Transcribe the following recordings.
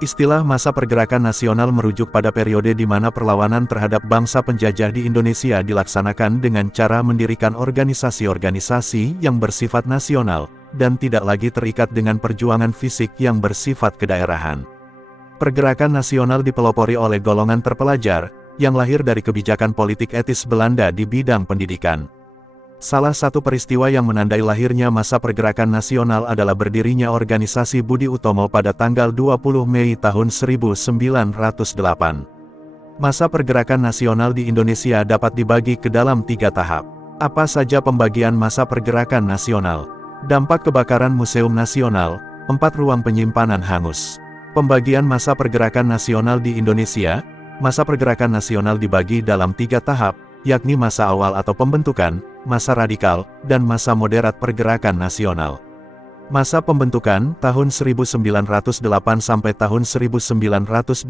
Istilah masa pergerakan nasional merujuk pada periode di mana perlawanan terhadap bangsa penjajah di Indonesia dilaksanakan dengan cara mendirikan organisasi-organisasi yang bersifat nasional, dan tidak lagi terikat dengan perjuangan fisik yang bersifat kedaerahan. Pergerakan nasional dipelopori oleh golongan terpelajar, yang lahir dari kebijakan politik etis Belanda di bidang pendidikan. Salah satu peristiwa yang menandai lahirnya masa pergerakan nasional adalah berdirinya organisasi Budi Utomo pada tanggal 20 Mei tahun 1908. Masa pergerakan nasional di Indonesia dapat dibagi ke dalam 3 tahap. Apa saja pembagian masa pergerakan nasional? Dampak kebakaran Museum Nasional, 4 ruang penyimpanan hangus. Pembagian masa pergerakan nasional di Indonesia. Masa pergerakan nasional dibagi dalam 3 tahap, yakni masa awal atau pembentukan, masa radikal, dan masa moderat pergerakan nasional. Masa pembentukan, tahun 1908 sampai tahun 1920,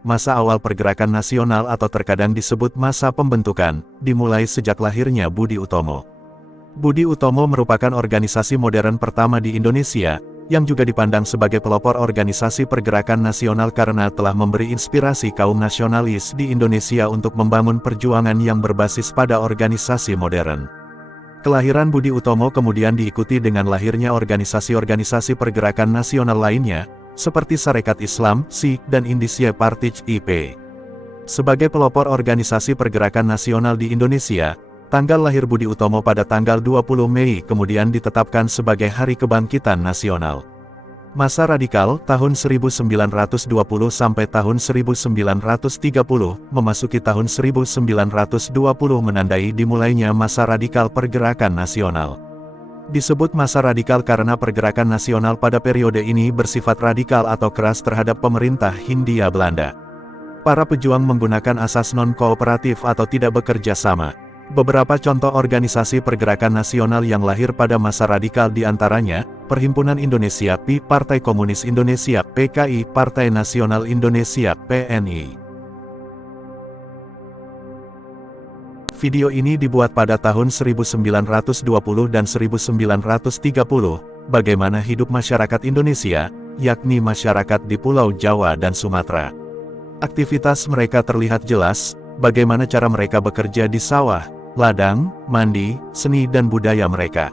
masa awal pergerakan nasional atau terkadang disebut masa pembentukan, dimulai sejak lahirnya Budi Utomo. Budi Utomo merupakan organisasi modern pertama di Indonesia, yang juga dipandang sebagai pelopor organisasi pergerakan nasional karena telah memberi inspirasi kaum nasionalis di Indonesia untuk membangun perjuangan yang berbasis pada organisasi modern. Kelahiran Budi Utomo kemudian diikuti dengan lahirnya organisasi-organisasi pergerakan nasional lainnya, seperti Sarekat Islam, SI, dan Indische Partij IP. Sebagai pelopor organisasi pergerakan nasional di Indonesia, tanggal lahir Budi Utomo pada tanggal 20 Mei kemudian ditetapkan sebagai Hari Kebangkitan Nasional. Masa radikal, tahun 1920 sampai tahun 1930, memasuki tahun 1920 menandai dimulainya masa radikal pergerakan nasional. Disebut masa radikal karena pergerakan nasional pada periode ini bersifat radikal atau keras terhadap pemerintah Hindia Belanda. Para pejuang menggunakan asas non-kooperatif atau tidak bekerja sama. Beberapa contoh organisasi pergerakan nasional yang lahir pada masa radikal diantaranya, Perhimpunan Indonesia (PI), Partai Komunis Indonesia (PKI), Partai Nasional Indonesia (PNI). Video ini dibuat pada tahun 1920 dan 1930, bagaimana hidup masyarakat Indonesia, yakni masyarakat di Pulau Jawa dan Sumatera. Aktivitas mereka terlihat jelas, bagaimana cara mereka bekerja di sawah, ladang, mandi, seni dan budaya mereka.